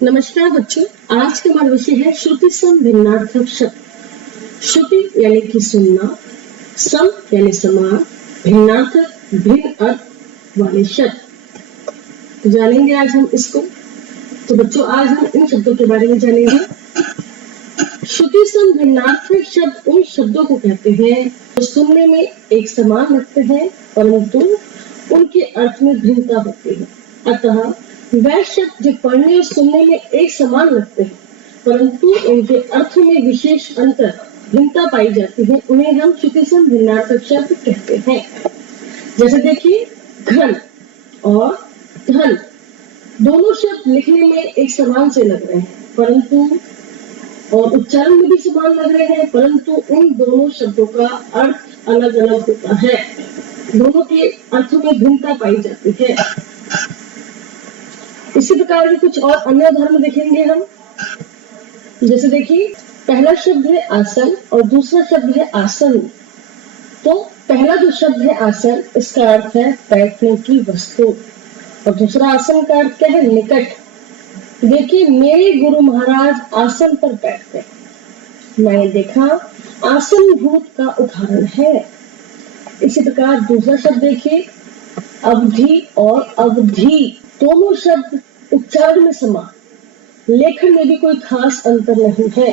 नमस्कार बच्चों, आज का हमारा विषय है श्रुति सम भिन्नार्थक शब्द। श्रुति यानी कि सुनना, सम यानी समान, भिन्नार्थक भिन्न अर्थ वाले शब्द। तो जानेंगे आज हम इसको। तो बच्चों, आज हम इन शब्दों के बारे में जानेंगे। श्रुति सम भिन्नार्थक शब्द उन शब्दों को कहते हैं जो सुनने में एक समान लगते हैं परंतु उनके अर्थ में भिन्नता होती है। अतः वह शब्द जो पढ़ने और सुनने में एक समान लगते हैं परंतु उनके अर्थ में विशेष अंतर भिन्नता पाई जाती है, उन्हें हम श्रुति सम भिन्नार्थक शब्द कहते हैं। जैसे देखिए, घन और धन दोनों शब्द लिखने में एक समान से लग रहे हैं परंतु और उच्चारण में भी समान लग रहे हैं परंतु उन दोनों शब्दों का अर्थ अलग अलग होता है। दोनों के अर्थों में भिन्नता पाई जाती है। इसी प्रकार के कुछ और अन्य उदाहरण देखेंगे हम। जैसे देखिए, पहला शब्द है आसन और दूसरा शब्द है आसन। तो पहला जो शब्द है आसन, इसका अर्थ है बैठने की वस्तु और दूसरा आसन का अर्थ क्या है? निकट। देखिए, मेरे गुरु महाराज आसन पर बैठते, मैंने देखा, आसन भूत का उदाहरण है। इसी प्रकार दूसरा शब्द देखिए, अवधि और अवधि दोनों शब्द उच्चारण में समान, लेखन में भी कोई खास अंतर नहीं है,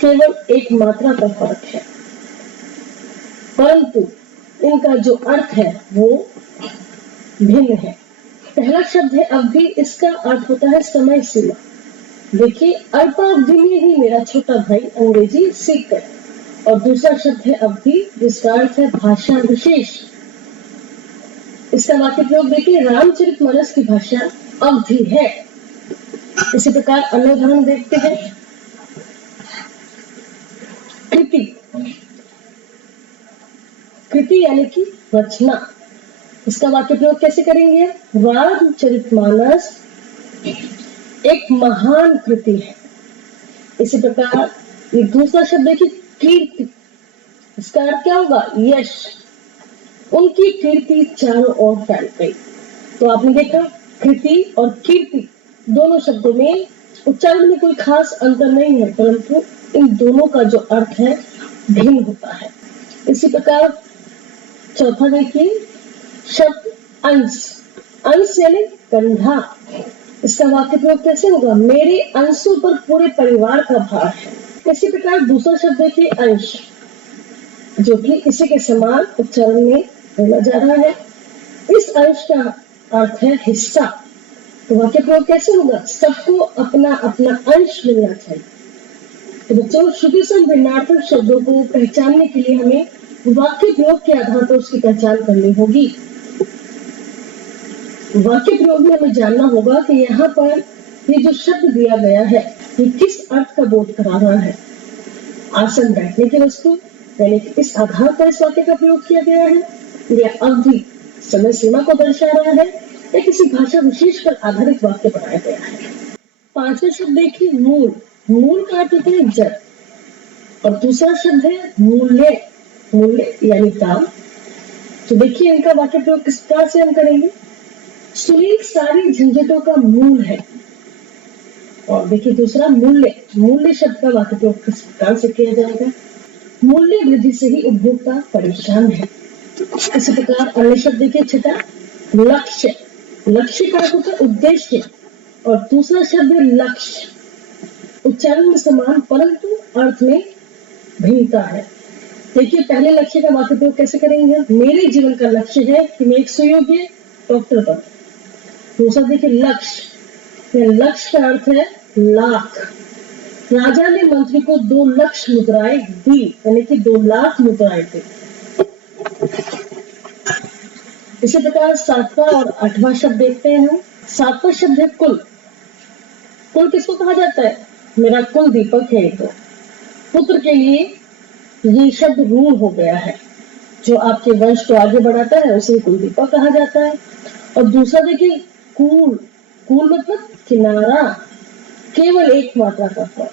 केवल एक मात्रा का फर्क है परंतु इनका जो अर्थ है वो भिन्न है। पहला शब्द है अवधि, इसका अर्थ होता है समय सीमा। देखिए, अल्पावधि में ही मेरा छोटा भाई अंग्रेजी सीख गया। और दूसरा शब्द है अवधि, जिसका अर्थ है भाषा विशेष। इसका वाक्य प्रयोग देखिए, रामचरितमानस की भाषा अवधि है। इसी प्रकार अन्य उदाहरण देखते हैं। कृति, कृति यानी कि रचना। इसका वाक्य प्रयोग कैसे करेंगे? रामचरितमानस एक महान कृति है। इसी प्रकार ये दूसरा शब्द देखिए, कीर्ति। इसका अर्थ क्या होगा? यश। उनकी कीर्ति चारों ओर फैल गई। तो आपने देखा, कृति और कीर्ति दोनों शब्दों में उच्चारण में कोई खास अंतर नहीं है परंतु इन दोनों का जो अर्थ है भिन्न होता है। इसी प्रकार चौथा देखिए, शब्द अंश। अंश यानी कंधा। इसका वाक्य प्रयोग कैसे होगा? मेरे अंशों पर पूरे परिवार का भार है। इसी प्रकार दूसरा शब्द देखिए, अंश, जो कि इसी के समान उच्चारण में बोला जा रहा है। इस अंश का अर्थ है हिस्सा। तो वाक्य प्रयोग कैसे होगा? सबको अपना अपना अंश मिलना चाहिए। तो बच्चों, श्रुति सम भिन्नार्थक शब्दों को पहचानने के लिए हमें वाक्य प्रयोग के आधार पर उसकी पहचान करनी होगी। वाक्य प्रयोग में हमें जानना होगा कि यहाँ पर ये जो शब्द दिया गया है ये किस अर्थ का बोध करा रहा है। आसन बैठने की वस्तु, यानी कि इस आधार पर इस वाक्य का प्रयोग किया गया है, या अवधि समय सीमा को दर्शा रहा है, या किसी भाषा विशेष पर आधारित वाक्य बनाया गया है। पांचवा शब्द देखिए, मूल। मूल का अर्थ होता है जड़ और दूसरा शब्द है मूल्य। मूल्य यानी दाम। तो देखिए, इनका वाक्य प्रयोग किस प्रकार से हम करेंगे? सुनील सारी झंझटों का मूल है। और देखिए दूसरा मूल्य। मूल्य शब्द का वाक्य प्रयोग किस प्रकार से किया जाएगा? मूल्य वृद्धि से ही उपभोक्ता परेशान है। इसी प्रकार अन्य शब्द देखिए, छठा, लक्ष्य। लक्ष्य का अर्थ होता है उद्देश्य और दूसरा शब्द है लक्ष्य। उच्चारण में समान परंतु अर्थ में भिन्नता है। देखिए, पहले लक्ष्य का वाक्य प्रयोग कैसे करेंगे? मेरे जीवन का लक्ष्य है कि मैं एक सुयोग्य डॉक्टर बनूं। दूसरा देखिए, लक्ष्य। लक्ष्य का अर्थ है लाख। राजा ने मंत्री को 2 लाख मुद्राएं दी, यानी कि 2 लाख मुद्राएं दी। इसी प्रकार सातवां और आठवां शब्द देखते हैं हम। सातवां शब्द है कुल। कुल किसको कहा जाता है? मेरा कुल दीपक है। तो पुत्र के लिए ये शब्द ऋण हो गया है, जो आपके वंश को आगे बढ़ाता है उसे कुल दीपक कहा जाता है। और दूसरा देखिए, कूल। कूल मतलब किनारा। केवल एक मात्रा का फर्क,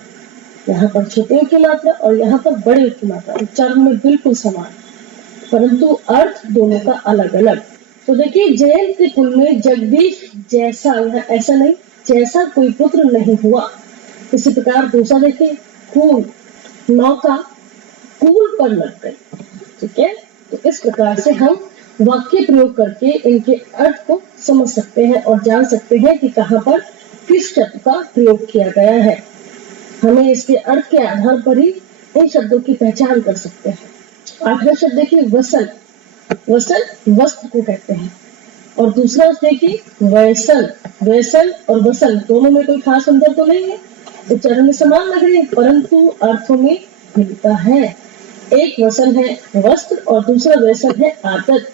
यहाँ पर छोटे की मात्रा और यहाँ पर बड़े की मात्रा उच्चारण में बिल्कुल समान परंतु अर्थ दोनों का अलग अलग। तो देखिए, जयंत के कुल में जगदीश जैसा, यहाँ ऐसा नहीं, जैसा कोई पुत्र नहीं हुआ। इसी प्रकार दूसरा देखिए, कूल, नौका कूल पर लग गई। ठीक है, तो इस प्रकार से हम वाक्य प्रयोग करके इनके अर्थ को समझ सकते हैं और जान सकते हैं कि कहाँ पर किस शब्द का प्रयोग किया गया है। हमें इसके अर्थ के आधार पर ही इन शब्दों की पहचान कर सकते हैं। आठवां शब्द देखिए, वसन। वसन वस्त्र को कहते हैं। और दूसरा देखिए, वैसन। वैसन और वसन दोनों में कोई खास अंतर तो नहीं है, उच्चारण में समान लग रहे हैं, परंतु अर्थों में भिन्नता है। एक वसन है वस्त्र और दूसरा वैसन है आदत।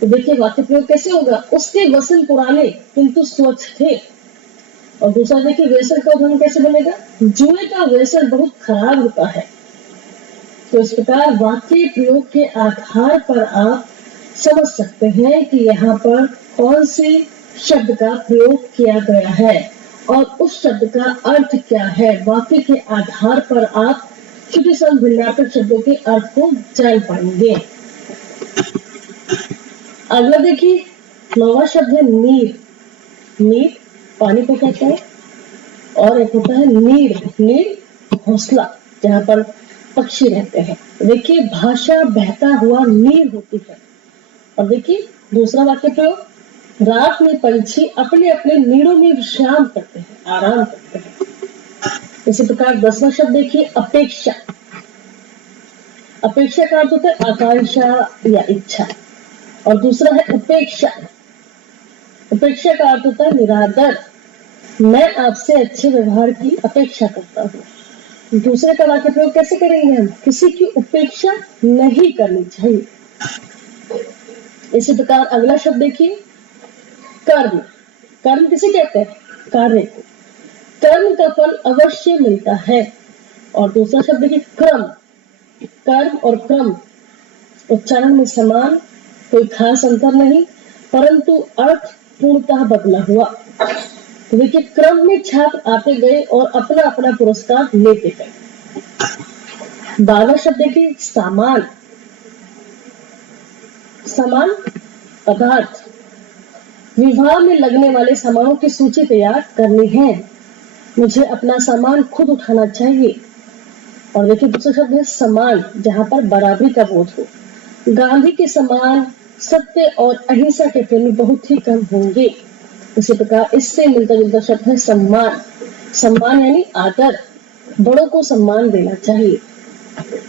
तो देखिए वाक्य प्रयोग कैसे होगा, उसके वसन पुराने किंतु स्वच्छ थे। और दूसरा देखिए, व्यसन का उदाहरण कैसे बनेगा, जुए का व्यसन बहुत खराब होता है। तो इस प्रकार वाक्य प्रयोग के आधार पर आप समझ सकते हैं कि यहाँ पर कौन से शब्द का प्रयोग किया गया है और उस शब्द का अर्थ क्या है। वाक्य के आधार पर आप श्रुति सम भिन्नार्थक शब्दों के अर्थ को जान पाएंगे। अगला देखिए, 9वां शब्द है नीर। नीर पानी को कहते हैं और एक होता है नीर। नीर घोंसला जहाँ पर पक्षी रहते हैं। देखिए भाषा बहता हुआ नीर होती है। और देखिए दूसरा वाक्य प्रयोग, रात में पंछी अपने अपने नीड़ों में विश्राम करते हैं, आराम करते हैं। इसी प्रकार 10वां शब्द देखिए, अपेक्षा। अपेक्षा का अर्थ होता है आकांक्षा या इच्छा। और दूसरा है उपेक्षा। उपेक्षा का अर्थ होता है निरादर, मैं आपसे अच्छे व्यवहार की अपेक्षा करता हूँ। दूसरे का वाक्य प्रयोग कैसे करेंगे हम, किसी की उपेक्षा नहीं करनी चाहिए। इसी प्रकार अगला शब्द देखिए, कर्म। कर्म किसे कहते हैं, कार्य को। कर्म का फल अवश्य मिलता है। और दूसरा शब्द देखिए, क्रम। कर्म और क्रम उच्चारण में समान, कोई खास अंतर नहीं, परंतु अर्थ पूर्णतः बदला हुआ। देखिए क्रम में छात्र आते गए और अपना अपना पुरस्कार लेते गए। 12वां शब्द देखिए, सामान। सामान पदार्थ, विवाह में लगने वाले सामानों की सूची तैयार करनी है, मुझे अपना सामान खुद उठाना चाहिए। और देखिए दूसरा शब्द है समान, जहां पर बराबरी का बोध हो। गांधी के समान सत्य और अहिंसा के प्रेमी बहुत ही कम होंगे। इसी प्रकार इससे मिलता जुलता शब्द है सम्मान। सम्मान यानी आदर, बड़ों को सम्मान देना चाहिए।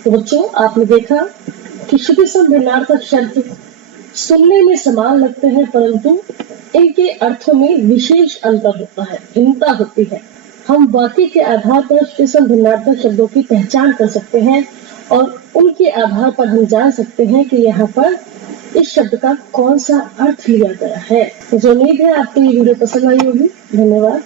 तो बच्चों आपने देखा कि श्रुति सम भिन्नार्थक शब्द सुनने में समान लगते हैं, परंतु इनके अर्थों में विशेष अंतर होता है, भिन्नता होती है। हम वाक्य के आधार पर श्रुति सम भिन्नार्थक शब्दों की पहचान कर सकते हैं और उनके आधार पर हम जान सकते हैं कि यहाँ पर इस शब्द का कौन सा अर्थ लिया गया है। मुझे उम्मीद है आपको ये वीडियो पसंद आई होगी। धन्यवाद।